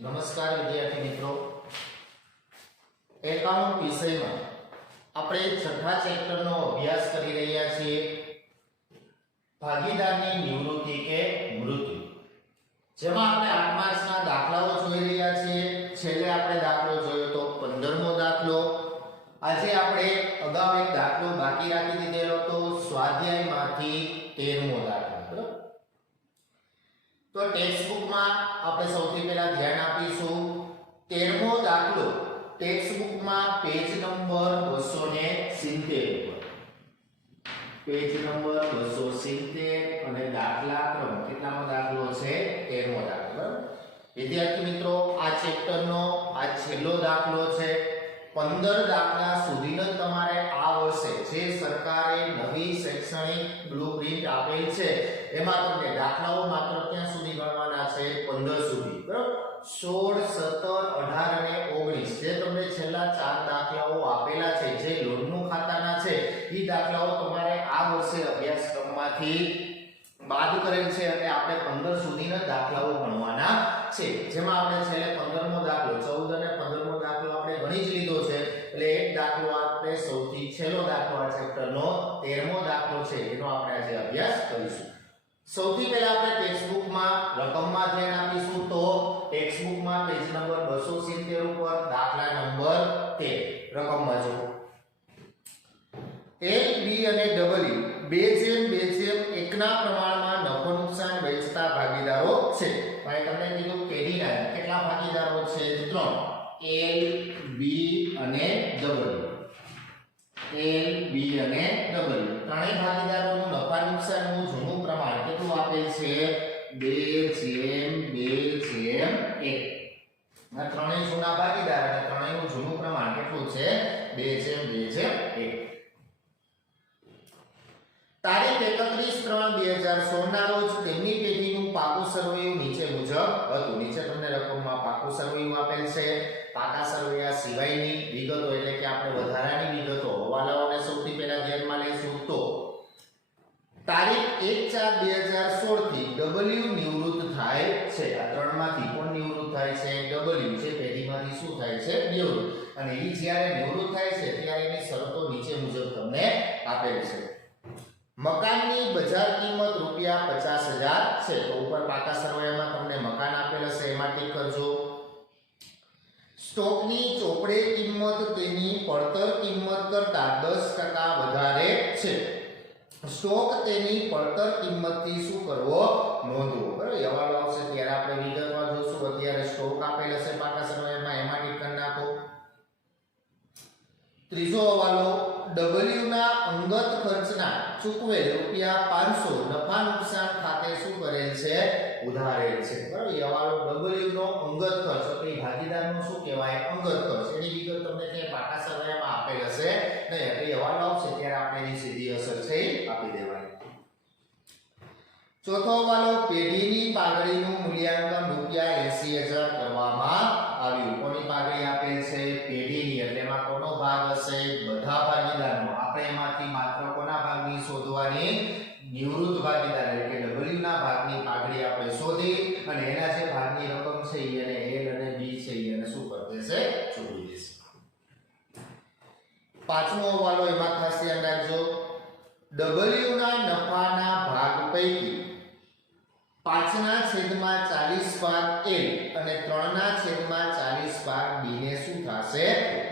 નમસ્કાર વિદ્યાર્થી મિત્રો, એકાઉન્ટ વિષયમાં આપણે છઠ્ઠા ચેપ્ટરનો અભ્યાસ કરી રહ્યા છીએ. ભાગીદારની નિવૃત્તિ કે મૃત્યુ, જેમાં આપણે 8 માર્ક્સના દાખલાઓ જોઈ રહ્યા છીએ. છેલ્લે આપણે દાખલો જોયો તો 15મો દાખલો. આજે આપણે અગાઉ એક દાખલો બાકી રાખી દીધેલો તો સ્વાધ્યાયમાંથી 13મો દાખલો. બરાબર, તો ટેક્સ્ટ બુકમાં આપણે સૌથી પહેલા ધ્યાન આપીશું 13મો દાખલો ટેક્સ્ટ બુકમાં પેજ નંબર 270 ઉપર, પેજ નંબર 270 અને દાખલા ક્રમ કેટલામો દાખલો છે? 13મો દાખલો. વિદ્યાર્થી મિત્રો, આ ચેપ્ટરનો આ છેલ્લો દાખલો છે. 15 દાખલા સુધીનો તમારે આ વર્ષે જે સરકારે નવી શૈક્ષણિક બ્લુપ્રિન્ટ આપેલ છે એમાં તમને દાખલાઓ માત્ર ક્યાં સુધી ગણવાના છે? 15 સુધી. બરાબર, 16, 17, 18 અને 19 જે તમને છેલ્લા 4 દાખલાઓ આપેલા છે, જે લોનનું ખાતાના છે, એ દાખલાઓ તમારે આ વર્ષે અભ્યાસક્રમમાંથી બાદ કરેલ છે અને આપણે 15 સુધીના દાખલાઓ ગણવાના છે. જેમાં આપણે છેલ્લે 15મો દાખલો 14 અને 15મો દાખલો આપણે ગણી જ લીધો છે. એટલે એક દાખલો આપણે સૌથી છેલ્લો દાખલો આ ચેપ્ટરનો 13મો દાખલો છે, એનો આપણે આજે અભ્યાસ કરીશું. સૌથી પહેલા આપણે ટેક્સ્ટ બુકમાં રકમમાં ધ્યાન આપીશું. તો ટેક્સ્ટ બુકમાં પેજ નંબર 270 ઉપર દાખલા નંબર 13 રકમમાં જો A, B અને W 2:2:1 ના પ્રમાણમાં નફો નુકસાન વહેંચતા ભાગીદારો છે. ભાઈ તમને કીધું પેઢીના કેટલા ભાગીદારો છે? 3. L, B અને W. L, B અને W ત્રણેય ભાગીદારોનું નફા નુકસાનનું જૂનું પ્રમાણ કેટલું આપેલ છે? 2:2:1. આ ત્રણેય જૂના ભાગીદાર અને ત્રણેયનું જૂનું પ્રમાણ કેટલું છે? 2:2:1. તારીખ 31/3/2016 ના રોજ તેમની પેઢીનું પાકું સરવૈયું નીચે મુજબ હતું. નીચે તમને રકમમાં પાકું સરવૈયું આપેલ છે. પાકા સરવૈયા સિવાયની વિગતો એટલે કે આપણે વધારાની વિગતો હવાલાઓને સૌથી પહેલા ધ્યાનમાં લઈશું. તો તારીખ 1/4/2016 થી W નિવૃત્ત થાય છે. આ ત્રણમાંથી કોણ નિવૃત્ત થાય છે? W છે પેઢીમાંથી શું થાય છે? નિવૃત્ત. અને એ જ્યારે નિવૃત્ત થાય છે ત્યારે એની શરતો નીચે મુજબ તમને આપેલ છે. મકાનની બજાર કિંમત ₹50,000 છે. તો ઉપર પાકા સરવૈયામાં તમને મકાન આપેલ હશે, એમાં ટીક કરજો. સ્ટોકની ચોપડે કિંમત તેની પડતર કિંમત કરતા 10% વધારે છે. સ્ટોક તેની પડતર કિંમતથી શું કરવો? નોંધવો. બરાબર, હવાલો આવશે ત્યારે આપણે વિગતવાર જોશું. અત્યારે સ્ટોક આપેલ હશે પાકા સરવૈયામાં, એમાં ટીક કરી નાખો. ત્રીજો હવાલો W ના અંગત ખર્ચના ચૂકવેલ ₹500 નફા નુકસાન ખાતે શું કરેલ છે? ઉધારેલ છે. બરાબર, એ હવાલો W નો અંગત ખર્ચ એટલે ભાગીદારનો શું કહેવાય? અંગત ખર્ચ. એની વિગત તમને ક્યાંય પાકા સરવૈયામાં આપેલ હશે નહીં, એટલે હવાલો આવશે ત્યારે આપણે એની સીધી અસર છે આપી દેવાની. ચોથો હવાલો પેઢીની પાઘડીનું મૂલ્યાંકન ₹80,000 કરવામાં આવ્યું. કોની પાઘડી આપેલ છે? પેઢીની. એટલે એમાં કોનો ભાગ હશે? બધા ભાગીદારનો. આપણે એમાંથી માત્ર કોના ભાગની શોધવાની? નિવૃત્ત ભાગીદાર એટલે કે W ના ભાગની પાઘડી આપણે શોધી અને એના જે ભાગની રકમ છે એને L અને B છે એને શું કરી દેશે? ચૂકવી દેશે. પાંચમો હવાલો એમાં ખાસ ધ્યાન રાખજો. W ના નફાના ભાગ પૈકી 5/40 ભાગ L અને 3/40 ભાગ B ને શું થશે?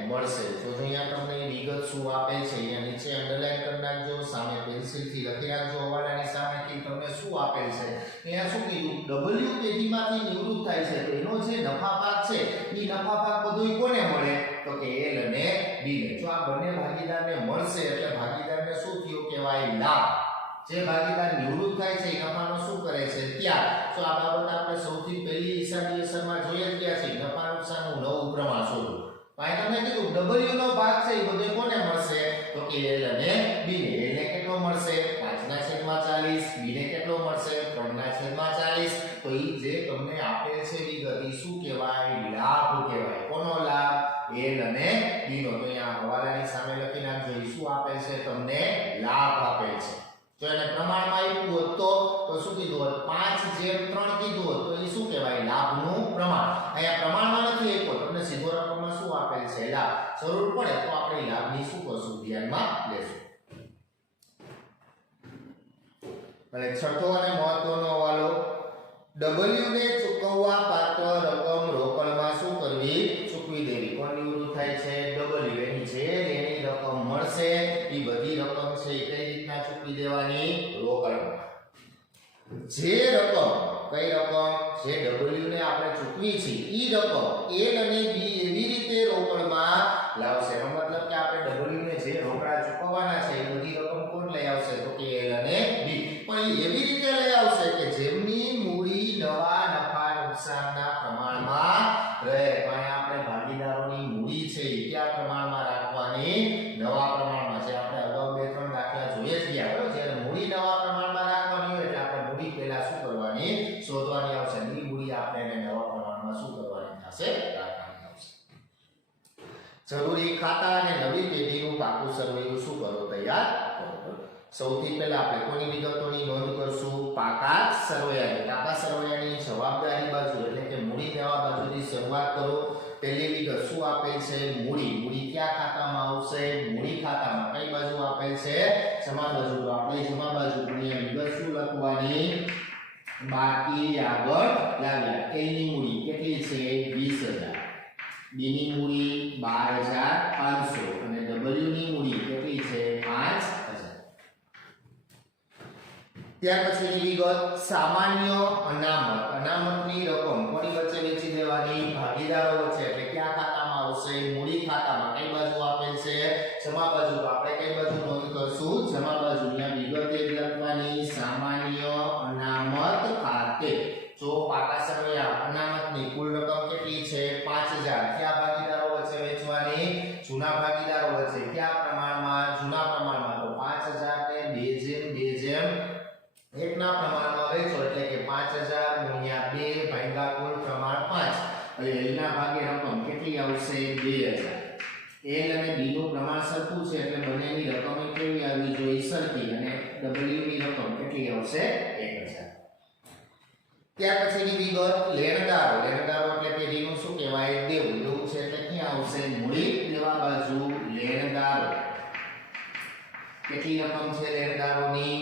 મળશે. તો અહીંયા તમને વિગત શું આપેલ છે અહીંયા નીચે અંડરલાઈન કરી નાખજો, સામે પેન્સિલથી લખી નાખજો. હવાલાની સામેથી તમને શું આપેલ છે? અહીંયા શું કીધું? W પેઢીમાંથી નિવૃત્ત થાય છે તો એનો જે નફા ભાગ છે એ નફા ભાગ બધુંય કોને મળે? તો કે L અને B ને. જો આ બંને ભાગીદારને મળશે એટલે ભાગીદારને શું થયું કહેવાય? લાભ. જે ભાગીદાર નિવૃત્ત થાય છે એ નફાનો શું કરે છે? ત્યાગ. તો આ બાબત આપણે સૌથી પહેલી હિસાબી અસરમાં જોઈએ જ ગયા છે. નફા નુકસાનનું નવું પ્રમાણ શોધો. ભાઈ તમને કીધું W નો ભાગ છે એ બધે કોને મળશે? તો કે L અને B ને. L ને કેટલો મળશે? 5/40. B ને કેટલો મળશે? 3/40. તો એ જે તમને આપેલ છે વિગત એ શું કહેવાય? લાભ કહેવાય. કોનો લાભ? L અને B નો. તો અહીંયા હવાલાની સામે લખી નાખજો. એ શું આપેલ છે? તમને લાભ આપેલ છે. જો એને પ્રમાણમાં આપ્યું હોત તો તો શું કીધું હોત 5/3 કીધું હોત તો એ શું કહેવાય લાભનું પ્રમાણ અહીંયા પ્રમાણમાં નથી આપ્યો તમને સીધો રકમમાં શું આપેલ છે લાભ જરૂર પડે તો આપણે લાભની શું કરશું ધ્યાનમાં લેશું અને છઠ્ઠો અને મહત્વનો હવાલો W ને ચૂકવવા પાત્ર રકમ રોકડમાં શું કરવી ચૂકવી દેવી કોની વિરુદ્ધ થાય છે W એની જે એની રકમ મળશે એ બધી રકમ છે એ કઈ રીતના ચૂકવી દેવાની રોકડમાં જે રકમ કઈ રકમ જે W ને આપણે ચૂકવી છે ઈ રકમ L અને B એવી રીતે રોકડમાં લાવશે એનો મતલબ કે આપણે W ને જે રોકડા ચૂકવવાના છે એ બધી રકમ કોણ લઈ આવશે તો કે L અને B પણ એવી રીતે લઈ આવશે કે જેમની મૂડી નવા નફા નુકસાનના પ્રમાણમાં રહે પણ આપણે ભાગીદારોની મૂડી છે એ કયા પ્રમાણમાં રાખવાની નવા પ્રમાણમાં છે આપણે અગાઉ બે ત્રણ દાખલા જોઈએ જ ગયા બરોબર જ્યારે મૂડી નવા પ્રમાણમાં રાખવાની હોય એટલે આપણે મૂડી પહેલા શું કરવાની શોધવાની આવશે ની મૂડી આપણે એને નવા પ્રમાણમાં શું કરવાની થશે રાખવાની આવશે જરૂરી ખાતા અને નવી પેઢીનું પાકું સરવૈયું શું કરો તૈયાર કરો સૌથી પહેલા આપણે કોની વિગતોની નોંધ કરશું પાકા સરવૈયાની જવાબદારી બાજુ એટલે કે મૂડી દેવા બાજુથી શરૂઆત કરો પહેલી વિગત શું આપેલ છે મૂડી કયા ખાતામાં આવશે મૂડી ખાતામાં કઈ બાજુ આપેલ છે જમા બાજુ તો આપણે જમા બાજુ વિગત શું લખવાની બાકી આગળ લાવ્યા L ની મૂડી કેટલી છે 20000 B ની મૂડી 12500 અને W ની મૂડી કેટલી છે 5000 ત્યાર પછીની વિગત સામાન્ય અનામતની રકમ કોની વચ્ચે વેચી દેવાની ભાગીદારો વચ્ચે એટલે કયા ખાતામાં આવશે મૂડી ખાતામાં કઈ બાજુ આપેલ છે જમા બાજુ તો આપણે કઈ બાજુ નોંધ કરશું જમા બાજુ અહીંયા વિગત એક લખવાની સામાન્ય અનામત ખાતે જો પાકા સરવૈયા અનામતની કુલ રકમ કેટલી છે 5000 કયા ભાગીદારો વચ્ચે વેચવાની જૂના ભાગીદારો વચ્ચે કયા પ્રમાણમાં જૂના પ્રમાણમાં તો 5000 ને 2 જેમ એકના પ્રમાણમાં વેચો એટલે કે 5000 ગુણ્યા 2 ભાગ્યા કુલ પ્રમાણ 5 એટલે L ના ભાગે રકમ કેટલી આવશે 2000 L અને B નું પ્રમાણ સરખું છે એટલે બંનેની રકમ કેવી આવી જોઈએ સરખી અને W ની રકમ કેટલી આવશે 1000 ત્યાર પછીની વિગત લેણદારો એટલે પેઢીનું શું કહેવાય દેવું છે એટલે ક્યાં આવશે મૂડી દેવા બાજુ લેણદારો કેટલી રકમ છે લેણદારોની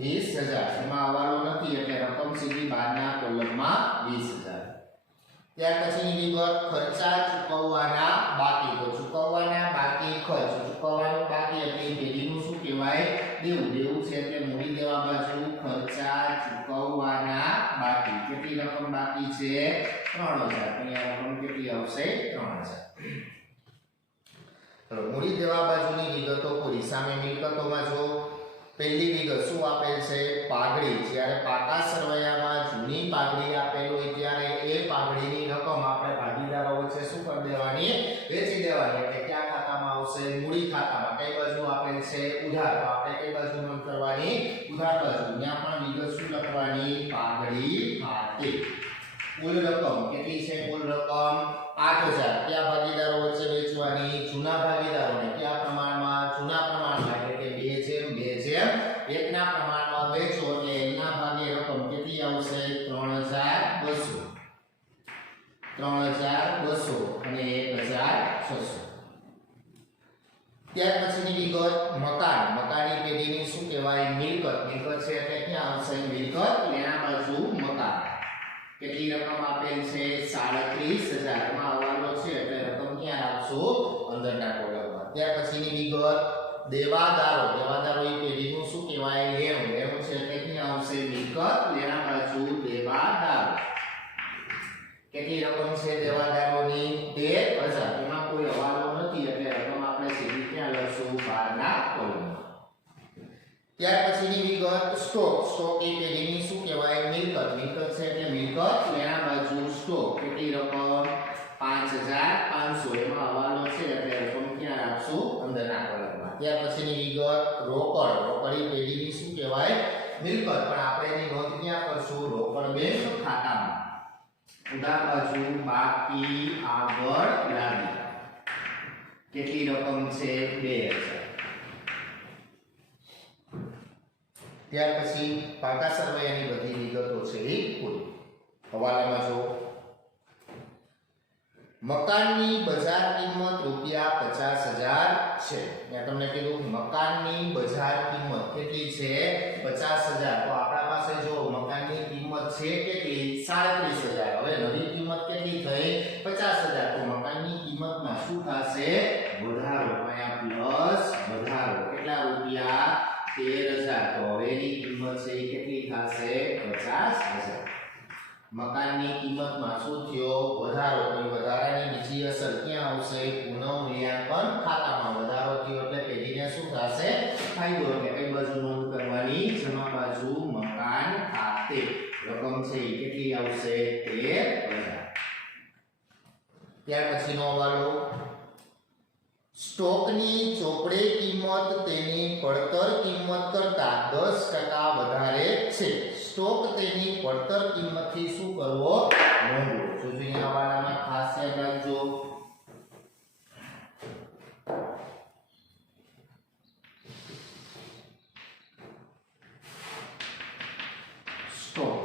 20000 એમાં હવાલો નથી એટલે રકમ સીધી બહારના કોલમમાં 20000 ત્યાર પછીની વિગત ખર્ચા ચૂકવવાના બાકી તો ચૂકવવાના બાકી ખર્ચ ચૂકવવાનું બાકી એટલે પેઢીનું શું કહેવાય દેવું છે એટલે મૂડી દેવા બાજુ ખર્ચા ચૂકવવાના બાકી કેટલી રકમ બાકી છે 3000 અહીંયા રકમ કેટલી આવશે 3000 મૂડી દેવા બાજુની વિગતો પૂરી સામે મિલકતોમાં જો પહેલી વિગત શું આપેલ છે પાઘડી જ્યારે પાકા સરવૈયામાં જૂની પાઘડી આપેલ હોય ત્યારે એ પાઘડીની રકમ આપણે ભાગીદારો વચ્ચે શું કરી દેવાની વેચી દેવાની એટલે કયા ખાતામાં આવશે મૂડી ખાતામાં કઈ બાજુ આપેલ છે ઉધાર તો આપણે કઈ બાજુ નોંધ કરવાની ઉધાર બાજુ ત્યાં પણ વિગત શું લખવાની પાઘડી ખાતે કુલ રકમ કેટલી છે કુલ રકમ 8000 કયા ભાગીદારો વચ્ચે વેચવાની જૂના ભાગીદારોને કયા પ્રમાણમાં જૂના પ્રમાણમાં એટલે કે 2 જેમ એકના પ્રમાણમાં વેચો એટલે એના ભાગે રકમ કેટલી આવશે 3200 અને 1600 ત્યાર પછીની વિગત મકાનની પેઢીની શું કહેવાય મિલકત છે એટલે ક્યાં આવશે મિલકત લેણા બાજુ મકાન કેટલી રકમ આપેલ છે 37000 માં આવવાનો છે એટલે રકમ ક્યાં રાખશું અંદરના કોલમમાં ત્યાર પછીની વિગત દેવાદારો એ પેઢીનું શું કહેવાય લેવું છે એટલે ક્યાં આવશે મિલકત લેણા બાજુ દેવાદારો કેટલી રકમ છે દેવાદારોની 13000 એમાં કોઈ હવાલો નથી એટલે રકમ આપણે સીધી ક્યાં લખશું બહારના કોલમમાં ત્યાર પછીની વિગત સ્ટોક એ પેઢીની શું કહેવાય મિલકત છે એટલે મિલકત લેણા બાજુ સ્ટોક કેટલી રકમ 5500 એમાં હવાલો છે એટલે રકમ ક્યાં રાખશું અંદરના કોલમમાં ત્યાર પછીની વિગત રોકડ એ પેઢીની શું કહેવાય મિલકત પણ આપણે એની નોંધ ક્યાં કરશું રોકડ બેંક ખાતામાં ઉધાર બાજુ બાકી આગળ લાવી કેટલી રકમ છે 2000 ત્યાર પછી પાકા સરવૈયાની બધી વિગતો છે એ પૂરી. હવાલામાં જો મકાનની બજાર કિંમત રૂપિયા 50,000 છે. ત્યાં તમને કીધું મકાનની બજાર કિંમત કેટલી છે 50,000. તો આપણા પાસે જો મકાનની કિંમત છે કેટલી 37,000. હવે નવી કિંમત કેટલી થઈ 50,000. તો મકાનની કિંમતમાં શું થશે વધારો. અહીંયા પ્લસ વધારો કેટલા રૂપિયા 13,000. તો હવેની કિંમત છે એ કેટલી થશે 50,000. મકાનની કિંમતમાં શું થયો વધારો. તો વધારાની બીજી અસર ક્યાં આવશે પુનઃમૂલ્યાંકન ખાતામાં વધારો થયો એટલે પેઢીને શું થશે ફાયદો. એટલે કઈ બાજુ નોંધ કરવાની જમા બાજુ મકાન ખાતે રકમ છે એ કેટલી આવશે 13,000. ત્યાર પછીનો હવાલો સ્ટોકની ચોપડે કિંમત તેની પડતર કિંમત કરતા 10% વધારે છે. સ્ટોક તેની પડતર કિંમતથી શું કરવો નોંધવો. જો અહીંયા હવાલામાં ખાસ યાદ રાખજો સ્ટોક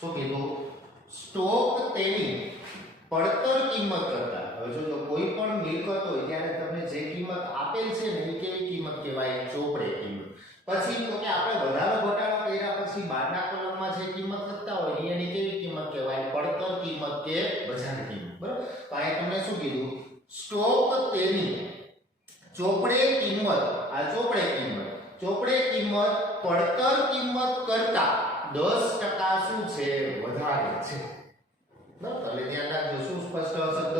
શું કીધું સ્ટોક તેની પડતર કિંમત કરતા. હવે જો કોઈ પણ મિલકત હોય ત્યારે તમને જે કિંમત આપેલ છે ને એ કેવી કિંમત કહેવાય ચોપડે કિંમત. પછી તો કે આપણે વધારો ઘટાડો કર્યા પછી બહારના કોલમમાં જે કિંમત લખતા હોય એની કેવી કિંમત કહેવાય પડતર કિંમત કે બજાર કિંમત. બરાબર. તો અહીં તમને શું કીધું સ્ટોક તેની ચોપડે કિંમત. આ ચોપડે કિંમત પડતર કિંમત કરતા 10% શું છે વધારે છે. બરાબર. એટલે ધ્યાન રાખજો શું સ્પષ્ટ શબ્દ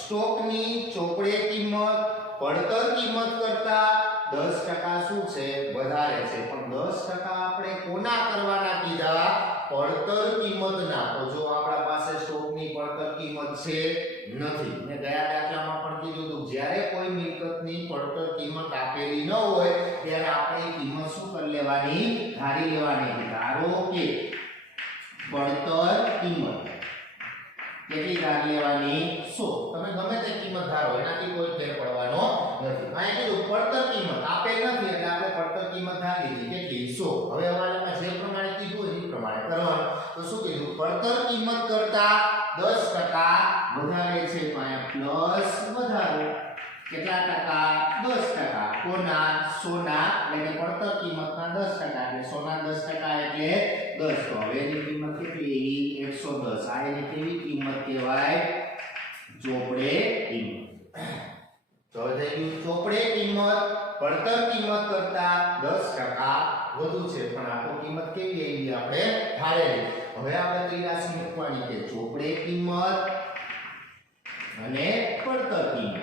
સ્ટોકની ચોપડે કિંમત પડતર કિંમત કરતા 10% શું છે વધારે છે. પણ 10% આપણે કોના કરવાના કીધા પડતર કિંમતના. તો જો આપણા પાસે સ્ટોકની પડતર કિંમત છે નથી. મેં ગયા દાખલામાં પણ કીધું હતું જ્યારે કોઈ મિલકતની પડતર કિંમત આપેલી ન હોય ત્યારે આપણે કિંમત શું કરી લેવાની ધારી લેવાની. ધારો કે પડતર કિંમત કેટલી ધારી લેવાની 100. તમે ગમે તે કિંમત ધારો એનાથી કોઈ ફેર પડવાનો નથી. અહીં કીધું પડતર કિંમત આપેલ નથી એટલે આપણે પડતર કિંમત ધારી લીધી કેટલી 100. હવે હવાલામાં જે પ્રમાણે કીધું એ પ્રમાણે કરવાનું. તો શું કીધું પડતર કિંમત કરતા 10% વધારે છે. તો અહીંયા પ્લસ વધારો કેટલા ટકા 10%. કોના સોના એટલે પડતર કિંમતના 10%. એટલે સોના 10% એટલે 10. તો હવે એની કિંમત કેટલી 110. આ એની કેવી કિંમત કહેવાય ચોપડે કિંમત. તો થઈ ગયું ચોપડે કિંમત પડતર કિંમત કરતા 10% વધુ છે. પણ આ તો કિંમત કેવી આવી આપણે ધારેલી. હવે આપણે ત્રિરાશી મૂકવાની કે ચોપડે કિંમત અને પડતર કિંમત.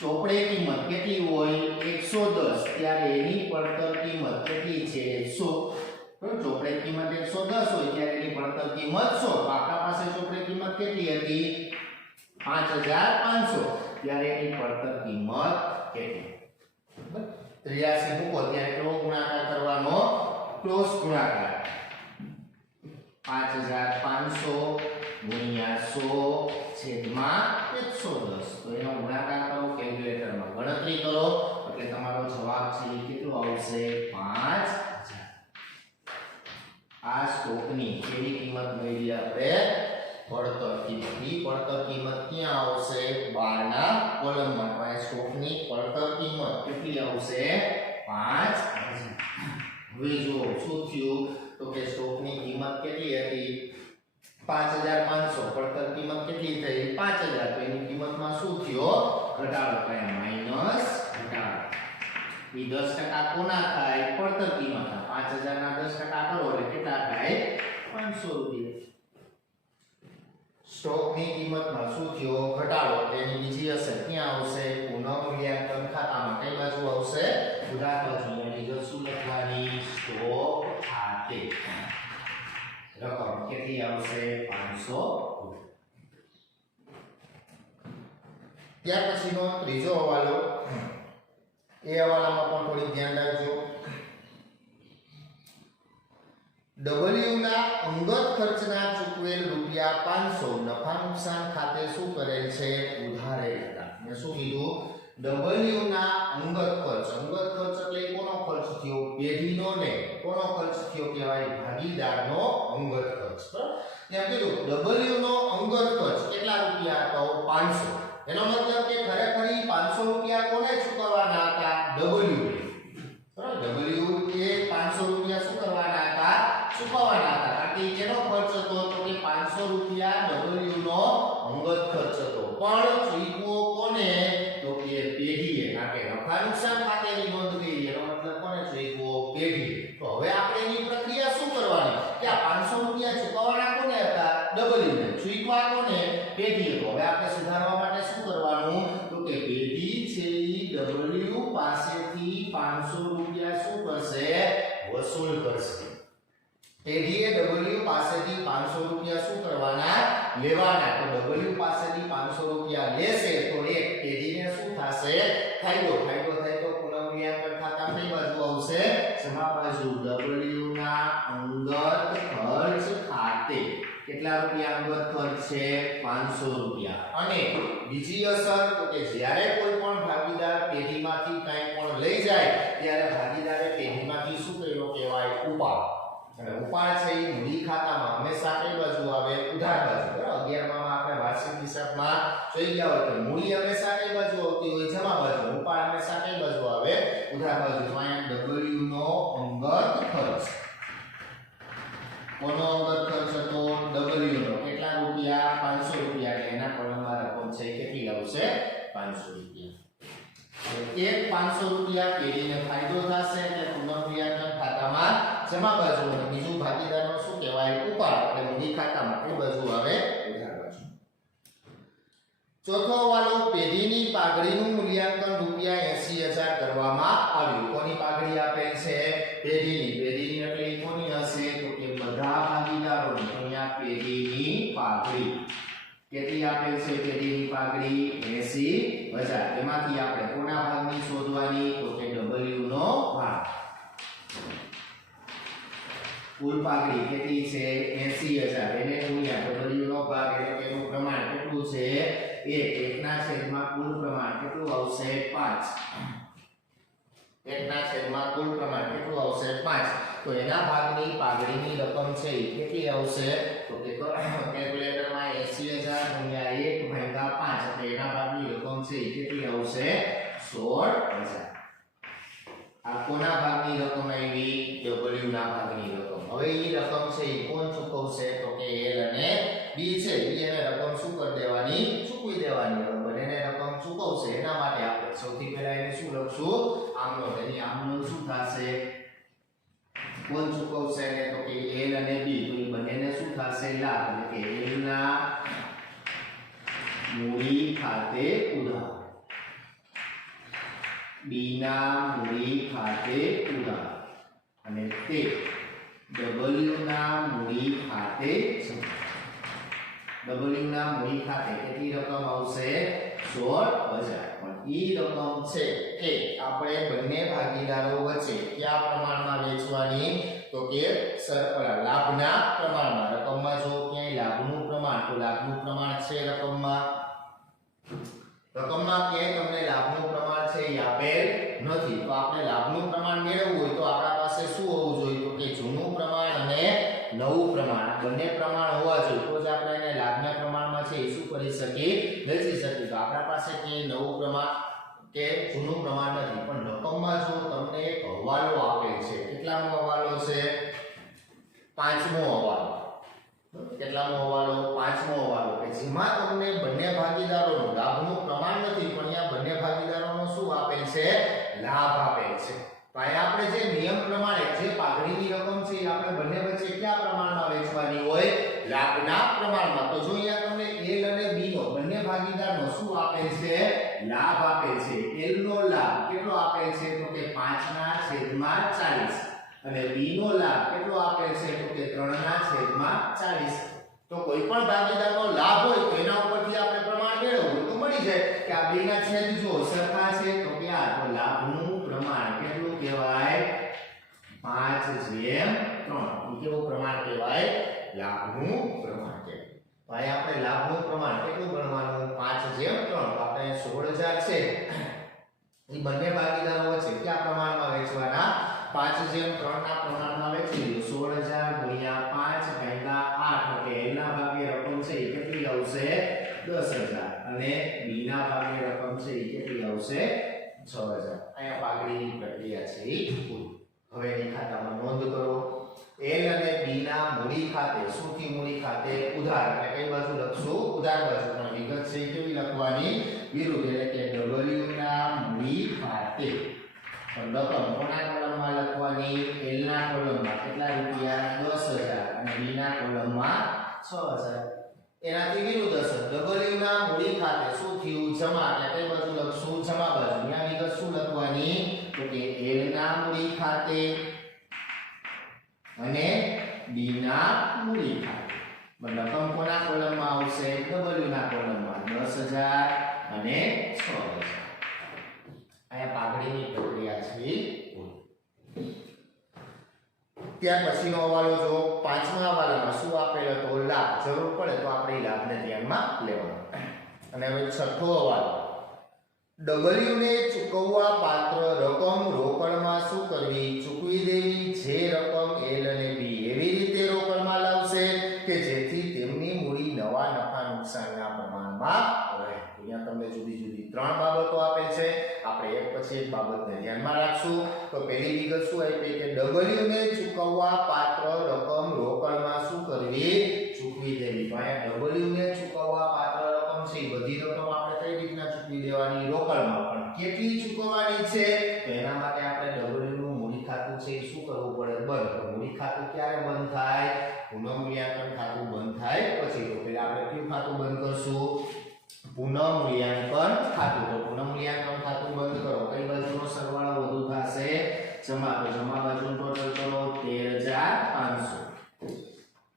ચોપડે કિંમત કેટલી હોય 110 ત્યારે એની પડતર કિંમત કેટલી છે 100. ચોપડે કિંમત 110 હોય ત્યારે એની પડતર કિંમત 100. આપણા પાસે ચોપડે કિંમત કેટલી હતી 5,500 ત્યારે એની પડતર કિંમત કેટલી. 83 મૂકો ત્યારે કેવો ગુણાકાર કરવાનો ક્રોસ ગુણાકાર 5,500 ગુણ્યા 100 છેદમાં 110. તો એનો ગુણાકાર કરો કેલ્ક્યુલેટરમાં ગણતરી કરો એટલે તમારો જવાબ છે એ કેટલો આવશે 5,000. આ સ્ટોકની કેવી કિંમત મળી આપણે પડતર કિંમત. ઈ પડતર કિંમત ક્યાં આવશે 12 ના કોલમમાં. તો આ સ્ટોકની પડતર કિંમત કેટલી આવશે 5,000. હવે જો શું થયું તો કે સ્ટોકની કિંમત કેટલી હતી 5,500. પડતર કિંમત કેટલી થઈ 5,000. તો એની કિંમતમાં શું થયો ઘટાડો. કયા માઈનસ ઘટાડો. ઈ 10% કોના થાય પડતર કિંમતના. 5,000 ના 10% કરો એટલે કેટલા થાય 500 રૂપિયા. સ્ટોકની કિંમતમાં શું થયો ઘટાડો. તેની બીજી અસર ક્યાં આવશે પુનઃમૂલ્યાંકન ખાતામાં. કઈ બાજુ આવશે ઉધાર બાજુ. એની જો શું લખવાની સ્ટોક ખાતે રકમ કેટલી આવશે 500. ત્યાર પછીનો ત્રીજો હવાલો. એ હવાલામાં પણ થોડી ધ્યાન રાખજો. W ના અંગત ખર્ચના ચૂકવેલ રૂપિયા 500 નફા નુકસાન ખાતે શું કરેલ છે ઉધારેલ હતા. મેં શું કીધું W ના અંગત ખર્ચ એટલે કોનો ખર્ચ થયો પેઢીનો ને કોનો ખર્ચ થયો કહેવાય ભાગીદારનો અંગત ખર્ચ બરાબર ત્યાં કીધું W નો અંગત ખર્ચ કેટલા રૂપિયા તો 500 એનો મતલબ કે ખરેખર 500 રૂપિયા કોને ચૂકવવાના હતા W બરાબર W એ 500 રૂપિયા શું કરવાના હતા ચૂકવવાના હતા કારણ કે એનો ખર્ચ હતો તો કે 500 રૂપિયા W નો અંગત ખર્ચ હતો પણ ચૂકવો કોને તો કે પેઢીએ કારણ કે નફા નુકસાન ખાતાની નોંધ કરી એનો મતલબ કોને ચૂકવો પેઢી તો હવે આપણે એની પ્રક્રિયા શું કરવાની કે આ 500 રૂપિયા ચૂકવવાના કોને હતા W ને ચૂકવા કોને પેઢીએ તો હવે આપણે સુધારવા માટે શું કરવાનું તો કે પેઢી છે ઈ W પાસેથી 500 રૂપિયા શું કરશે વસૂલ કરશે પેઢીએ W પાસેથી 500 રૂપિયા શું કરવાના લેવાના તો W પાસેથી 500 રૂપિયા લેશે તો એક પેઢીને શું થશે ફાયદો થાય તો પુનઃમૂલ્યાંકન ખાતામાં કઈ બાજુ આવશે જમા બાજુ W ના અંગત ખર્ચ ખાતે કેટલા રૂપિયા અંગત ખર્ચ છે 500 રૂપિયા અને બીજી અસર તો કે જ્યારે કોઈ પણ ભાગીદાર પેઢીમાંથી કંઈ પણ લઈ જાય ત્યારે ભાગીદારે પેઢીમાંથી શું કર્યો કહેવાય ઉપાડ અને ઉપાડ છે એ મૂડી ખાતામાં હંમેશા કઈ બાજુ આવે ઉધાર બાજુ બરાબર 11માં આપણે વાર્ષિક હિસાબમાં જોઈ ગયા હોય તો મૂડી હંમેશા કઈ બાજુ આવતી હોય જમા બાજુ ઉપાડ હંમેશા કઈ બાજુ આવે ઉધાર બાજુ તો અહીંયા W નો અંગત ખર્ચ કોનો અંગત ખર્ચ હતો W નો કેટલા રૂપિયા 500 રૂપિયા એટલે એના કોલમમાં રકમ છે કેટલી આવશે 500 રૂપિયા એક 500 રૂપિયા પેઢીને ફાયદો થશે એટલે પુનઃમૂલ્યાંકન ખાતામાં જમા બાજુ અને બીજું ભાગીદારનો શું કહેવાય ઉપાડ એટલે મૂડી ખાતામાં કઈ બાજુ આવે ઉધાર બાજુ ચોથો હવાલો પેઢીની પાઘડીનું મૂલ્યાંકન રૂપિયા 80000 કરવામાં આવ્યું કોની પાઘડી આપેલ છે પેઢીની એટલે કોની હશે તો કે બધા ભાગીદારોની અહીંયા પેઢીની પાઘડી કેટલી આપેલ છે પેઢીની પાઘડી 80000 એમાંથી આપણે કોના ભાગની શોધવાની તો કે W નો ભાગ કુલ પાઘડી કેટલી છે 80000 એને ગુણ્યા W નો ભાગ એટલે કે એનું પ્રમાણ કેટલું છે 1 ના છેદમાં કુલ પ્રમાણ કેટલું આવશે 5 1 ના છેદમાં કુલ પ્રમાણ કેટલું આવશે 5 તો એના ભાગની પાઘડીની રકમ છે એ કેટલી આવશે તો કે કેલ્ક્યુલેટરમાં 80000 ગુણ્યા 1 ભાગ્યા 5 એટલે એના ભાગની રકમ છે એ કેટલી આવશે 16000 આ કોના ભાગની રકમ આવી W ના ભાગની રકમ હવે એ રકમ છે એ કોણ ચૂકવશે તો કે L અને B છે એને રકમ શું કરી દેવાની ચૂકવી દેવાની બંનેને રકમ ચૂકવશે એના માટે આપણે સૌથી પહેલા એને શું લખશું આમનો એની આમનો શું થશે કોણ ચૂકવશે ને તો કે L અને B તો એ બંનેને શું થશે લાભ એટલે કે L ના મૂડી ખાતે ઉધાર B ના મૂડી ખાતે ઉધાર અને તે W ના મૂડી ખાતે W ના મૂડી ખાતે કેટલી રકમ આવશે 16000 પણ ઈ રકમ છે કે આપણે બંને ભાગીદારો વચ્ચે કયા પ્રમાણમાં વેચવાની તો કે લાભના પ્રમાણમાં રકમમાં જો ક્યાંય લાભનું પ્રમાણ તો લાભનું પ્રમાણ છે રકમમાં ક્યાંય તમને લાભનું પ્રમાણ છે એ આપેલ નથી તો આપણે લાભનું પ્રમાણ મેળવવું હોય તો આપણા પાસે શું હોવું જોઈએ તો કે જૂનું પ્રમાણ અને નવું પ્રમાણ બંને પ્રમાણ હોવા જોઈએ તો જ આપણે એને લાભના પ્રમાણમાં છે એ શું કરી શકીએ વેચી શકીએ તો આપણા પાસે કે નવું પ્રમાણ કે જૂનું પ્રમાણ નથી પણ રકમમાં જો તમને એક હવાલો આપેલ છે કેટલામો હવાલો છે પાંચમો હવાલો કેટલામો હવાલો પાંચમો હવાલો કે જેમાં તમને બંને ભાગીદારોનું લાભનું પ્રમાણ નથી પણ અહીંયા બંને ભાગીદારોનો શું આપેલ છે લાભ આપેલ છે તો અહીંયા આપણે જે નિયમ પ્રમાણે જે પાઘડીની રકમ છે એ આપણે બંને વચ્ચે કયા પ્રમાણમાં વેચવાની હોય લાભના પ્રમાણમાં તો જો અહીંયા તમને L અને B નો બંને ભાગીદારનો શું આપેલ છે લાભ આપેલ છે L નો લાભ કેટલો આપેલ છે તો કે 5/40 અને B નો લાભ કેટલો આપેલ છે તો કે 3/40 તો કોઈ પણ ભાગીદારનો લાભ હોય તો એના ઉપરથી આપણે પ્રમાણ મેળવવું તો મળી જાય કે આ બેના છેદ જો સરખા છે તો કે આ તો લાભનું પ્રમાણ કેટલું કહેવાય 5/3 એ કેવું પ્રમાણ કહેવાય લાભનું પ્રમાણ કહેવાય ભાઈ આપણે લાભનું પ્રમાણ કેટલું ગણવાનું 5/3 તો આપણે 16000 છે એ બંને ભાગીદારો વચ્ચે કયા પ્રમાણમાં વેચવાના 5:3 ના પ્રમાણમાં વેચી દો 16000 ગુણ્યા 5 ભાગ્યા 8 એટલે A ના ભાગે રકમ છે એ કેટલી આવશે 10000 અને B ના ભાગે રકમ છે એ કેટલી આવશે 6000 અહીંયા પાઘડીની પ્રક્રિયા છે એ પૂરી હવે એની ખાતામાં નોંધ કરો L અને B ના મૂડી ખાતે શું થી મૂડી ખાતે ઉધાર એટલે કઈ બાજુ લખશું ઉધાર બાજુ પણ વિગત છે કેવી લખવાની વિરુદ્ધ એટલે કે W ના મૂડી ખાતે પણ રકમ કોના કોલમમાં લખવાની L ના કોલમમાં કેટલા રૂપિયા 10000 અને B ના કોલમમાં 6000 એનાથી વિરુદ્ધ અસર W ના મૂડી ખાતે શું થયું જમા એટલે કઈ બાજુ લખશું જમા બાજુ અહીંયા વિગત શું લખવાની તો કે L ના મૂડી ખાતે અને B ના મૂડી ખાતે રકમ કોના કોલમમાં આવશે W ના કોલમમાં 10000 અને 6000 અહીંયા પાઘડીની પ્રક્રિયા છે ત્યાર પછીનો હવાલો જો પાંચમા હવાલામાં શું આપેલો તો લાભ જરૂર પડે તો આપણે લાભને ધ્યાનમાં લેવાનો અને હવે છઠ્ઠો હવાલો W ને ચૂકવવા પાત્ર રકમ રોકડમાં શું કરવી ચૂકવી દેવી જે રકમ L અને B એવી રીતે રોકડમાં લાવશે કે જેથી તેમની મૂડી નવા નફા નુકસાનના પ્રમાણમાં રહે અહીંયા તમને જુદી જુદી ત્રણ બાબતો આપે છે આપણે એક પછી એક બાબતને ધ્યાનમાં રાખશું તો પહેલી વિગત શું આપી કે W ને ચૂકવવા પાત્ર રકમ રોકડમાં શું કરવી ચૂકવી દેવી તો અહીંયા W ને ચૂકવવા પાત્ર રકમ છે બધી રકમ આપણે કઈ રીતના ચૂકવી દેવાની રોકડમાં પણ કેટલી ચૂકવવાની છે તો એના માટે આપણે W નું મૂડી ખાતું છે શું કરવું પડે બંધ તો મૂડી ખાતું ક્યારે બંધ થાય પુનઃમૂલ્યાંકન ખાતું બંધ થાય પછી તો પહેલા આપણે કયું ખાતું બંધ કરશું પુનઃમૂલ્યાંકન ખાતું તો પુનઃમૂલ્યાંકન ખાતું બંધ કરો કઈ બાજુનો સરવાળો વધુ થશે જમા તો જમા બાજુનું ટોટલ કરો 13500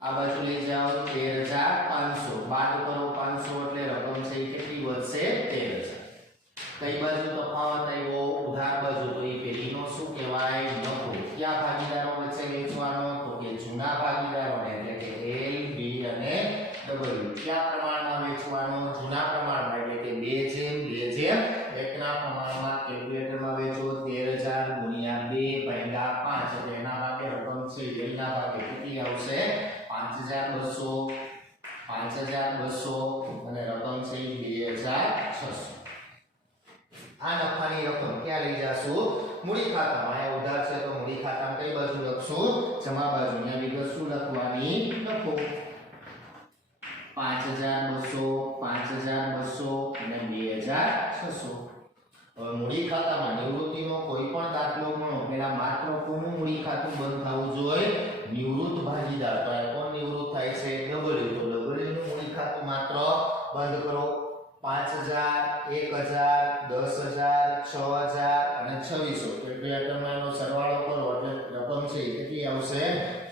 આ બાજુ લઈ જાઓ 13500 બાદ કરો 500 એટલે રકમ છે કેટલી વધશે 13000 કઈ બાજુ તફાવત આવ્યો ઉધાર બાજુ તો એ પેલીનો શું કહેવાય નફો કયા ભાગીદારો વચ્ચે વેચવાનો તો કે જૂના ભાગીદારોને એટલે કે L B અને W કયા પ્રમાણમાં વેચવાનો જૂના પ્રમાણમાં એટલે કે 2:1 ના પ્રમાણમાં કેલ્ક્યુલેટરમાં વેચો 13000 ગુણ્યા 2 ભાગ્યા 5 એટલે એના ભાગે રકમ છે L ના ભાગે કેટલી આવશે 5200 અને રકમ છે 2600 આ નફાની રકમ ક્યાં લઈ જાશું મૂડી ખાતામાં આ ઉધાર છે તો મૂડી ખાતામાં કઈ બાજુ લખશું જમા બાજુ અહીંયા વિગત શું લખવાની લખો 5200 અને 2600 હવે મૂડી ખાતામાં નિવૃત્તિનો કોઈ પણ દાખલો ગણો પહેલા માત્ર કોનું મૂડી ખાતું બંધ થવું જોઈએ નિવૃત્ત ભાગીદાર તો આ કોણ નિવૃત્ત થાય છે W તો W નું મૂડી ખાતું માત્ર બંધ કરો 5000 1000 10000 6000 અને 2600 કેલ્ક્યુલેટરમાં એનો સરવાળો કરો એટલે રકમ છે કેટલી આવશે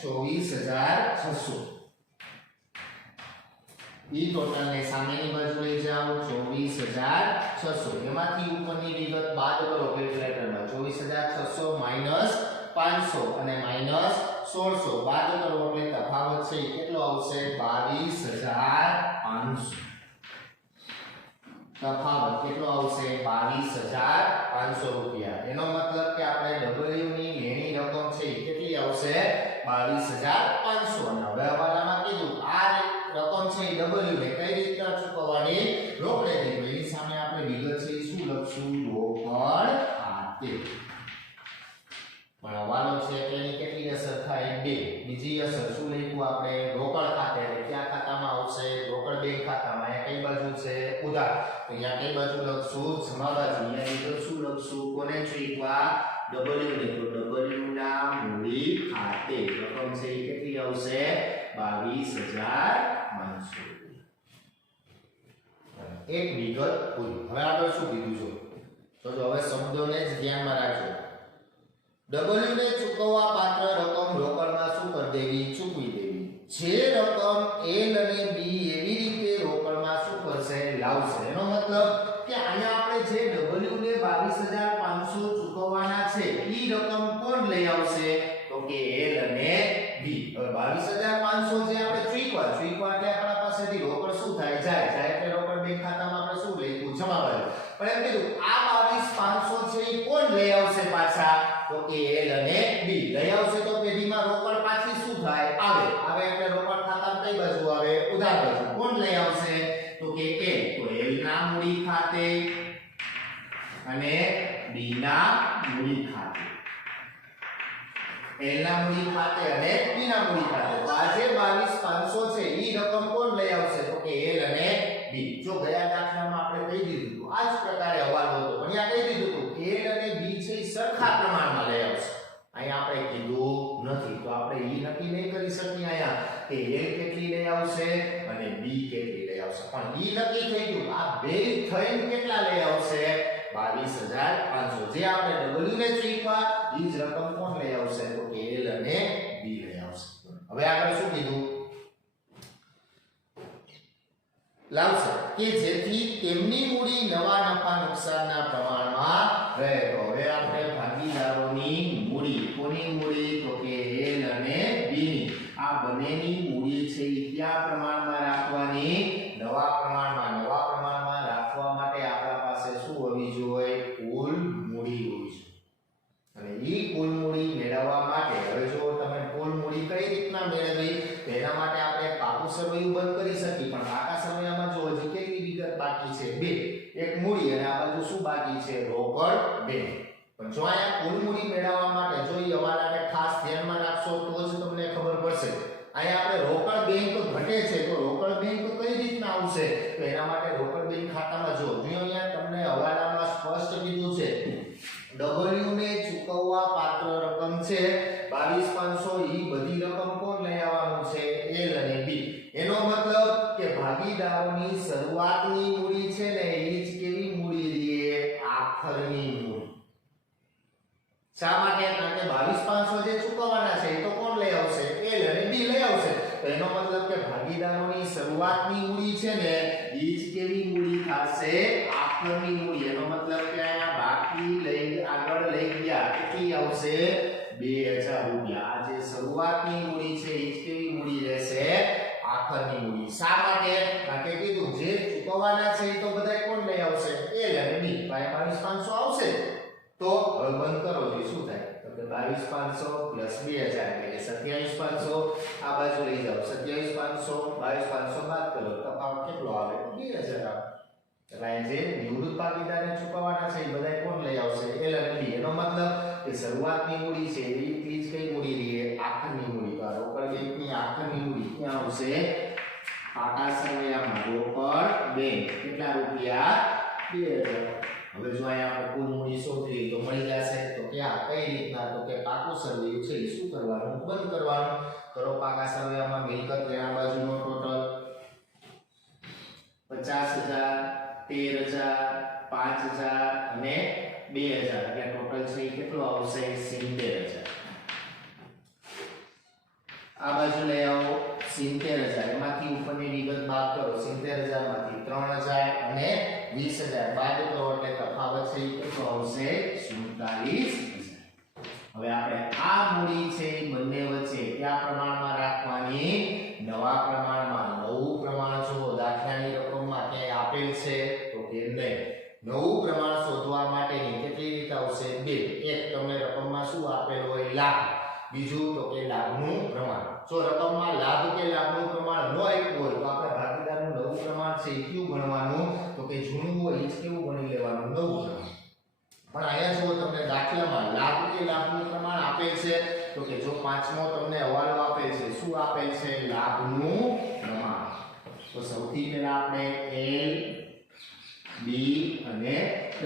24600 ઈ ટોટલ ને સામેની બાજુ લઈ જાઓ 24600 એમાંથી ઉપરની વિગત બાદ કરો કેલ્ક્યુલેટરમાં 24600 500 અને -1600 બાદ કરો એટલે તફાવત છે કેટલો આવશે 22500 તફાવત કેટલો આવશે 22500 રૂપિયા એનો મતલબ કે આપણે W ની લેણી રકમ છે કેટલી આવશે 22500 અને હવે હવાલામાં કીધું આ રકમ છે W ને કઈ રીતના ચૂકવવાની રોકડે દીધું એની સામે આપણે વિગત છે શું લખશું રોકડ ખાતે પણ હવાલો છે કે એની કેટલી અસર થાય 2 બીજી અસર શું લખ્યું આપણે રોકડ ખાતે એટલે કયા ખાતામાં આવશે રોકડ બેંક ખાતામાં અહીંયા કઈ બાજુ છે ઉધાર તો અહીંયા કઈ બાજુ લખશું જમા બાજુ અહીંયા વિગત શું લખશું કોને ચૂકવા W ને તો W ના મૂડી ખાતે રકમ છે એ કેટલી આવશે 22500 એક વિગત પૂરી હવે આગળ શું કીધું છે તો હવે શબ્દોને જ ધ્યાનમાં રાખજો W ને ચૂકવવા પાત્ર રકમ રોકડમાં શું કરી દેવી ચૂકવી દેવી જે રકમ L અને B એવી રીતે રોકડમાં શું કરશે લાવશે એનો મતલબ કે અહીંયા આપણે જે W ને 22500 ચૂકવવાના છે ઈ રકમ કોણ લઈ આવશે તો કે L અને B હવે 22500 જે આપણે ચૂકવા એટલે આપણા પાસેથી રોકડ શું થાય જાય એટલે રોકડ બેંક ખાતામાં આપણે શું લખ્યું જમા બાજુ પણ એમ કીધું આ 22500 છે કઈ બાજુ આવે ઉધાર બાજુ કોણ લઈ આવશે તો કે l તો l ના મૂડી ખાતે અને b ના મૂડી ખાતે l ના મૂડી ખાતે અને b ના મૂડી ખાતે તો આ જે 22500 છે ઈ રકમ કોણ લઈ આવશે તો કે l અને b જો ગયા દાખલામાં આપણે કહી દીધું હતું આ જ પ્રકારે હવાલો હતો પણ આ કહી દીધું હતું l અને b છે ઈ સરખા પ્રમાણમાં લઈ આવશે અહીંયા આપણે કીધું નથી તો આપણે ઈ નક્કી નહીં કરી શકીએ અહીંયા કે l કેટલી લઈ આવશે અને b કેટલી લઈ આવશે પણ ઈ નક્કી થઈ ગયું આ બે થઈને કેટલા લઈ આવશે 22500 જે આપણે w ને ચૂક્યા ઈ જ રકમ કોણ લઈ આવશે તો કે l અને b લઈ આવશે હવે આગળ શું કીધું લાવશે કે જેથી તેમની મૂડી નવા નફા નુકસાનના પ્રમાણમાં રહે તો હવે આપણે ભાગીદારોની મૂડી કોની મૂડી તો કે l અને b ની આ બંનેની મૂડી છે એ કયા પ્રમાણમાં રાખવાની નવા પ્રમાણમાં રાખવા માટે આપણા પાસે શું હોવી જોઈએ કુલ મૂડી હોવી જોઈએ અને ઈ કુલ મૂડી મેળવવા માટે હવે જો તમે કુલ મૂડી કઈ રીતના મેળવવી તેના માટે આપણે પાકું સરવૈયું બંધ કરી શકીએ પણ પાકા સરવૈયામાં જો હજી કેટલી વિગત બાકી છે બે એક મૂડી અને આ બાજુ શું બાકી છે રોકડ બે પણ જો અહીંયા કુલ મૂડી મેળવવા માટે જો ઈ હવાલાને ખાસ ધ્યાનમાં રાખશો તો જ તમને ખબર પડશે અહીંયા આપણે રોકડ બેંક ઘટે છે તો રોકડ બેંક કઈ રીતના આવશે તો એના માટે રોકડ બેંક ખાતામાં જો અહીંયા તમને હવાલામાં સ્પષ્ટ કીધું છે W ને ચૂકવવા પાત્ર રકમ છે 22500 ઈ બધી રકમ કોણ લઈ આવવાનું છે L અને B એનો મતલબ કે ભાગીદારોની શરૂઆતની મૂડી છે ને ઈ જ કેવી મૂડી રહે આખરની મૂડી શા માટે કારણ કે 22500 જે ચૂકવવાના છે એ તો કોણ લઈ આવશે L અને B લઈ આવશે તો એનો મતલબ કે ભાગીદારોની શરૂઆતની મૂડી છે ને ઈ જ કેવી મૂડી થશે આખરની મૂડી એનો મતલબ કે અહીંયા બાકી લઈ આગળ લઈ ગયા કેટલી આવશે 2000 રૂપિયા આ જે શરૂઆતની મૂડી છે ઈ જ કેવી મૂડી રહેશે આખરની મૂડી શા માટે કારણ કે કીધું જે ચૂકવવાના છે એ તો બધા કોણ લઈ આવશે L અને B 22500 આવશે તો હવે બંધ કરો તો શું થાય તો કે 22500 2000 એટલે કે 27500 આ બાજુ લઈ જાઓ 27500 22500 બાદ કરો તફાવત કેટલો આવે 2000 આવે એટલે જે નિવૃત્ત ભાગીદારને ચૂકવવાના છે એ બધા કોણ લઈ આવશે L અને B એનો મતલબ કે શરૂઆતની મૂડી છે એ જ કઈ મૂડી રહે આખરની મૂડી તો રોકડ બેંકની આખરની મૂડી ક્યાં આવશે પાકા સરવૈયામાં રોકડ બેંક કેટલા રૂપિયા 2000 હવે જો અહીંયા આપણે કુલ મૂડી શોધવી તો મળી જશે તો ક્યાં કઈ રીતના તો કે પાકું સરવૈયું છે એ શું કરવાનું બંધ કરવાનું કરો પાકા સરવૈયામાં મિલકત લેણા બાજુનો ટોટલ 50000 13000 5000 અને 2000 એટલે ટોટલ છે એ કેટલો આવશે 70000 આ બાજુ લઈ આવો 70000 એમાંથી ઉપરની વિગત બાદ કરો 70000 માંથી 3000 અને 20000 બાદ કરો એટલે તફાવત છે એ કેટલો આવશે 47000 હવે આપણે આ મૂડી છે એ બંને વચ્ચે કયા પ્રમાણમાં રાખવાની નવા પ્રમાણમાં નવું પ્રમાણ જો દાખલાની રકમમાં ક્યાંય આપેલ છે તો કે નહીં નવું પ્રમાણ શોધવા માટેની કેટલી રીત આવશે બે એક તમને રકમમાં શું આપેલ હોય લાભ બીજું તો કે લાભનું પ્રમાણ જો રકમમાં લાભ કે લાભનું પ્રમાણ ન આપ્યું હોય તો આપણે ભાગીદારનું નવું પ્રમાણ છે એ કયું ગણવાનું તો કે જૂનું હોય એ જ કેવું ગણી લેવાનું નવું પ્રમાણ પણ અહીંયા જો તમને દાખલામાં લાભ કે લાભનું પ્રમાણ આપેલ છે તો કે જો પાંચમો તમને હવાલો આપેલ છે શું આપેલ છે લાભનું પ્રમાણ તો સૌથી પહેલા આપણે L B અને W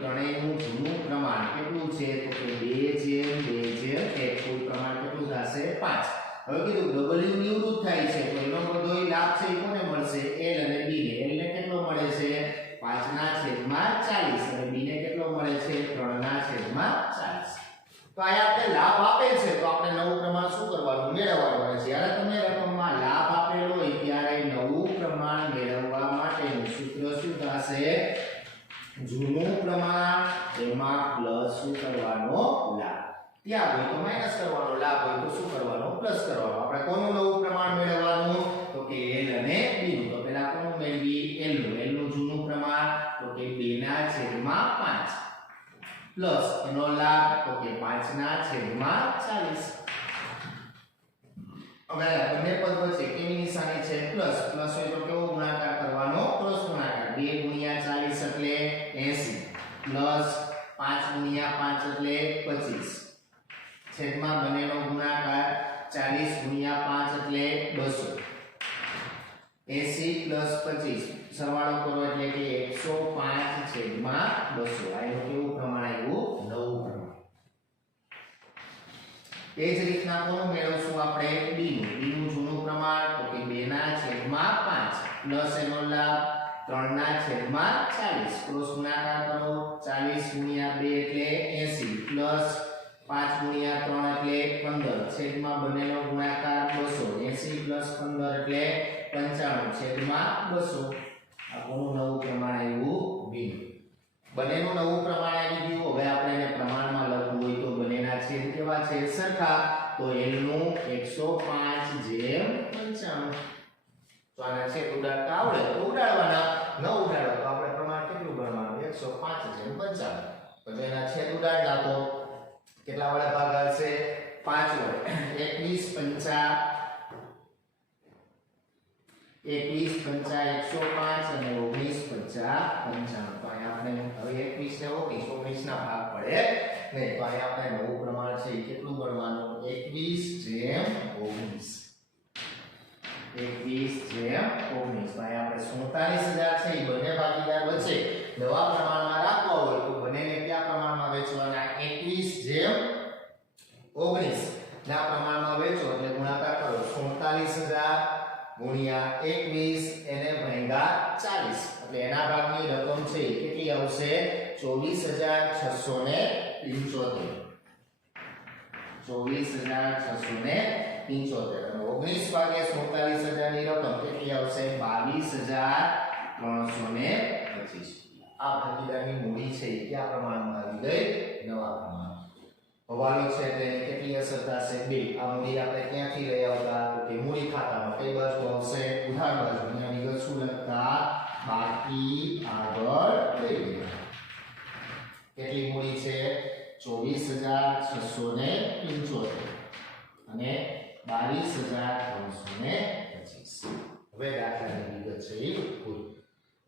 ત્રણેયનું જૂનું પ્રમાણ કેટલું છે તો કે 2:2:1 કુલ પ્રમાણ કેટલું થશે 5 હવે કીધું W નિવૃત્ત થાય છે તો એનો બધો લાભ છે એ કોને મળશે L અને B ને L ને કેટલો મળે છે 5/40 અને B ને કેટલો મળે છે 3/40 તો આયા આપણે લાભ આપેલ છે તો આપણે નવું પ્રમાણ શું કરવાનું મેળવવાનું છે જ્યારે તમે રકમમાં લાભ આપેલો હોય ત્યારે નવું પ્રમાણ મેળવવા માટેનું સૂત્ર શું થશે જૂનું પ્રમાણ એમાં પ્લસ શું કરવાનો લાભ ત્યાં હોય તો માઈનસ કરવાનો લાભ હોય તો શું કરવાનો પ્લસ કરવાનો આપણે કોનું નવું પ્રમાણ મેળવવાનું તો કે L અને B નું તો પહેલા કોનું મેળવી L નું જૂનું પ્રમાણ તો કે 2/5 પ્લસ એનો લાભ તો કે 5/40 હવે બંને પદ વચ્ચે કેવી નિશાની છે પ્લસ પ્લસ હોય તો કેવો ગુણાકાર કરવાનો ક્રોસ ગુણાકાર 2 ગુણ્યા 40 એટલે 80 પ્લસ 5 ગુણ્યા 5 એટલે 25 છેદમાં બંનેનો ગુણાકાર 40 ગુણ્યા 5 એટલે 200 80 પ્લસ 25 સરવાળો કરો એટલે કે 105 છેદમાં 200 આ કેવું પ્રમાણ આવ્યું નવું પ્રમાણ એ જ રીતના કોનું મેળવશું આપણે b નું જૂનું પ્રમાણ તો કે 2 ના છેદમાં 5 પ્લસ એનો લાભ 3 ના છેદમાં 40 ક્રોસ ગુણાકાર કરો 40 ગુણ્યા 2 એટલે 80 પ્લસ 5 ગુણ્યા 3 એટલે 15 છેદમાં બંનેનો ગુણાકાર 200 80 પ્લસ 15 એટલે 95 છેદમાં 200 આ કોનું નવું પ્રમાણ આવ્યું b બંનેનું નવું પ્રમાણ આવી ગયું હવે આપણે એને પ્રમાણમાં લખવું હોય તો બંનેના છેદ કેવા છે સરખા તો l નું 105/95 તો આના છેદ ઉડાડતા આવડે તો ઉડાડવાના ન ઉડાડો તો આપણે પ્રમાણ કેટલું ગણવાનું 105/95 તો એના છેદ ઉડાડ નાખો કેટલા વડે ભાગાશે 5 વડે 21 પંચા 105 અને 19 પંચા 95 તો અહીંયા આપણે હવે 21 ને 19 ના ભાગ પડે નહીં તો અહીંયા આપણે નવું પ્રમાણ છે કેટલું ગણવાનું 21/19 21/19 તો અહીંયા આપણે 47000 છે એ બંને ભાગીદાર વચ્ચે નવા પ્રમાણમાં રાખવા હોય તો બંનેને કયા પ્રમાણમાં વેચવાના 21/19 ના પ્રમાણમાં વેચો એટલે ગુણાકાર કરો 47000 ગુણ્યા 21 એને ભાગ્યા 40 એટલે એના ભાગની રકમ છે કેટલી આવશે 24675 24675 અને 19 ભાગે 47000 ની રકમ કેટલી આવશે 22325 આ ભાગીદારની મૂડી છે કયા પ્રમાણમાં આવી ગઈ નવા પ્રમાણ હવાલો છે એટલે એની કેટલી અસર થશે 2 આ મૂડી આપણે ક્યાંથી લઈ આવતા તો કે મૂડી ખાતામાં કઈ બાજુ આવશે ઉધાર બાજુ અહીંયા વિગત શું લખતા બાકી આગળ લઈ ગયા કેટલી મૂડી છે 24675 અને 22325 હવે દાખલાની વિગત છે એ પૂરી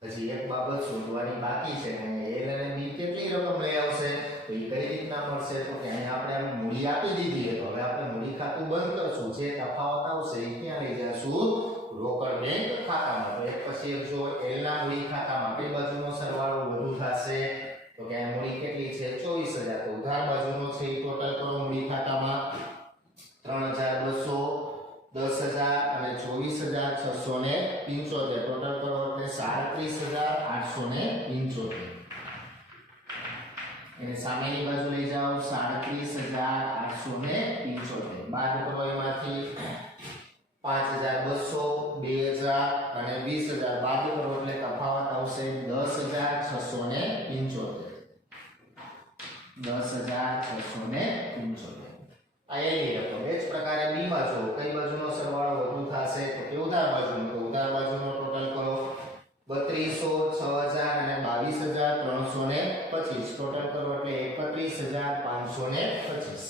હજી એક બાબત શોધવાની બાકી છે અને l અને b કેટલી રકમ લઈ આવશે તો એ કઈ રીતના મળશે તો કે અહીંયા આપણે આ મૂડી આપી દીધી તો હવે આપણે મૂડી ખાતું બંધ કરશું જે તફાવત આવશે એ ક્યાં લઈ જશું રોકડ બેંક ખાતામાં તો એક પછી એક જો l ના મૂડી ખાતામાં કઈ બાજુનો સરવાળો વધુ થશે તો કે આ મૂડી કેટલી છે 24000 તો ઉધાર બાજુનો છે એ ટોટલ કરો મૂડી ખાતામાં 3200 10000 અને 24675 ટોટલ કરો એટલે 37875 એને સામેની બાજુ લઈ જાઓ 37875 બાદ કરો એમાંથી 5200 2000 અને 20000 બાદ કરો એટલે તફાવત આવશે 10675 10675 આ એની રકમ એ જ પ્રકારે b માં જો કઈ બાજુનો સરવાળો વધુ થશે તો કે ઉધાર બાજુનો તો ઉધાર બાજુનો ટોટલ કરો 3200 6000 અને 22325 ટોટલ કરો એટલે 31525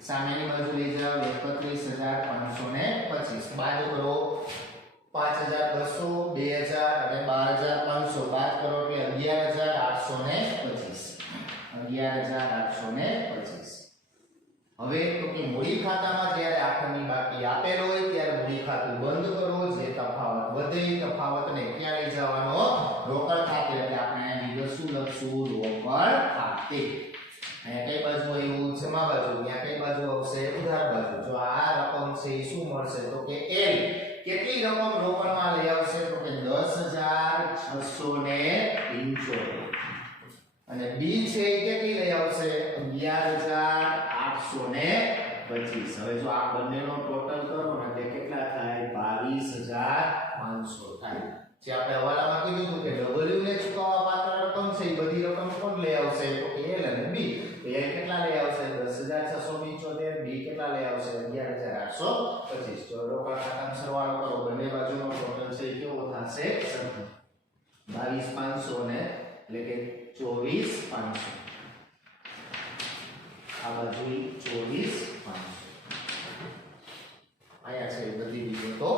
સામેની બાજુ લઈ જાઓ 31525 બાદ કરો 5200 2000 અને 12500 બાદ કરો એટલે 11825 11825 હવે તો કે મૂડી ખાતામાં જ્યારે આખરની બાકી આપેલ હોય ત્યારે મૂડી ખાતું બંધ કરો જે તફાવત વધે તફાવતને ક્યાં લઈ જવાનો રોકડ ખાતે એટલે આપણે અહીં વિગત શું લખશું રોકડ ખાતે અહીંયા કઈ બાજુ આવ્યું જમા બાજુ ત્યાં કઈ બાજુ આવશે ઉધાર બાજુ જો આ રકમ છે એ શું મળશે તો કે l કેટલી રકમ રોકડમાં લઈ આવશે તો કે 10675 અને b છે એ કેટલી લઈ આવશે 11825 હવે જો આ બંનેનો ટોટલ કરો ને તે કેટલા થાય 22500 થાય જે આપણે હવાલામાં કીધું હતું કે w ને ચૂકવવા પાત્ર રકમ છે એ બધી રકમ કોણ લઈ આવશે તો કે l અને b તો l કેટલા લઈ આવશે 10675 b કેટલા લઈ આવશે 11825 જો રોકડ ખાતાનો સરવાળો કરો બંને બાજુનો ટોટલ છે એ કેવો થશે 22500 ને એટલે કે 24500 આ આ બાજુ 24,500 આયા છે બધી વિગતો.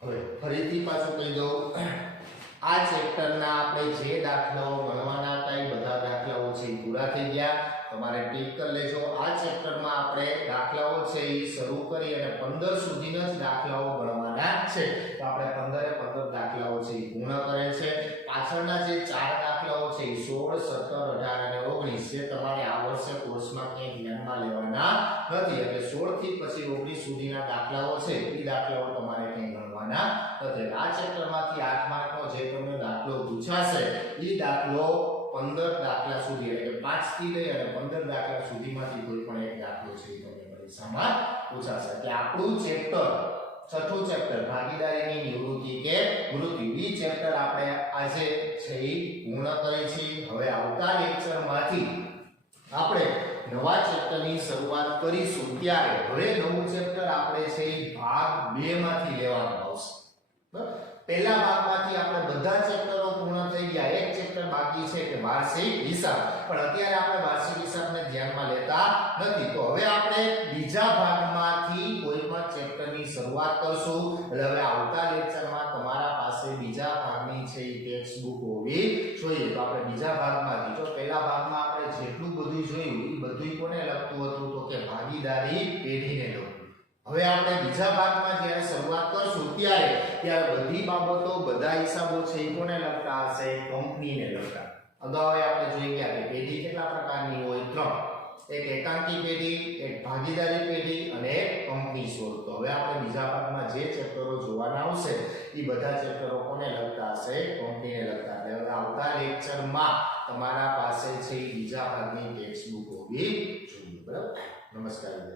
હવે ફરીથી પાછું કહી દઉં, આ ચેપ્ટરના આપણે જે દાખલાઓ ગણવાના હતા એ બધા દાખલાઓ છે એ પૂરા થઈ ગયા. તમારે ટીક કરી લેજો. આ ચેપ્ટરમાં આપણે દાખલાઓ છે એ શરૂ કરી અને 15 સુધીના જ દાખલાઓ ગણવાના છે. તો આપણે 15 દાખલાઓ છે એ પૂર્ણ કરેલ છે. પાછળના જે 4 દાખલાઓ છે એ 16, 17, 18 અને 19 છે તમારે આ વર્ષે કોર્સમાં ક્યાંય ધ્યાનમાં લેવાના નથી. એટલે 16 થી પછી 19 સુધીના દાખલાઓ છે એ દાખલાઓ તમારે ક્યાંય ગણવાના નથી. આ ચેપ્ટરમાંથી 8 માર્કનો જે તમને દાખલો પૂછાશે એ દાખલો 15 દાખલા સુધી એટલે કે 5 થી લઈ અને 15 દાખલા સુધીમાંથી કોઈ પણ એક દાખલો છે એ તમને પરીક્ષામાં પૂછાશે. એટલે આપણું ચેપ્ટર છઠ્ઠું ચેપ્ટર ભાગીદારીની નિવૃત્તિ કે મૃત્યુ ઈ ચેપ્ટર આપણે આજે છે એ પૂર્ણ કરી છે. હવે આવતા લેક્ચરમાંથી આપણે નવા ચેપ્ટરની શરૂઆત કરીશું. ત્યારે હવે નવું ચેપ્ટર આપણે છે એ ભાગ 2 માંથી લેવાનું આવશે. પહેલા ભાગમાંથી આપણે બધા ચેપ્ટરો પૂર્ણ થઈ ગયા. એક ચેપ્ટર બાકી છે કે વાર્ષિક હિસાબ, પણ અત્યારે આપણે વાર્ષિક હિસાબને ધ્યાનમાં લેતા નથી. તો હવે આપણે બીજા ભાગમાંથી કોઈ પણ ચેપ્ટરની શરૂઆત કરશું. એટલે હવે આવતા લેક્ચરમાં તમારા પાસે બીજા ભાગની છે એ ટેક્સ્ટ બુક હોવી જોઈએ. તો આપણે બીજા ભાગમાંથી જો પહેલા ભાગમાં આપણે જેટલું બધું જોયું એ બધું કોને લગતું હતું? તો કે ભાગીદારી પેઢીને લગતું. હવે આપણે બીજા ભાગમાં જ્યારે શરૂઆત કરશું ત્યારે બધી બાબતો બધા હિસાબો છે એ કોને લગતા હશે? કંપનીને લગતા. અગાઉ આપણે જોઈ ગયા કે પેઢી કેટલા પ્રકારની હોય? 3. એક એકાંકી પેઢી, એક ભાગીદારી પેઢી અને એક કંપની સ્વરૂપ. તો હવે આપણે બીજા ભાગમાં જે ચેપ્ટરો જોવાના આવશે એ બધા ચેપ્ટરો કોને લગતા હશે? કંપનીને લગતા. એટલે હવે આવતા લેક્ચરમાં તમારા પાસે છે બીજા ભાગની ટેક્સ્ટ બુક હોવી જોઈએ. બરાબર. નમસ્કાર.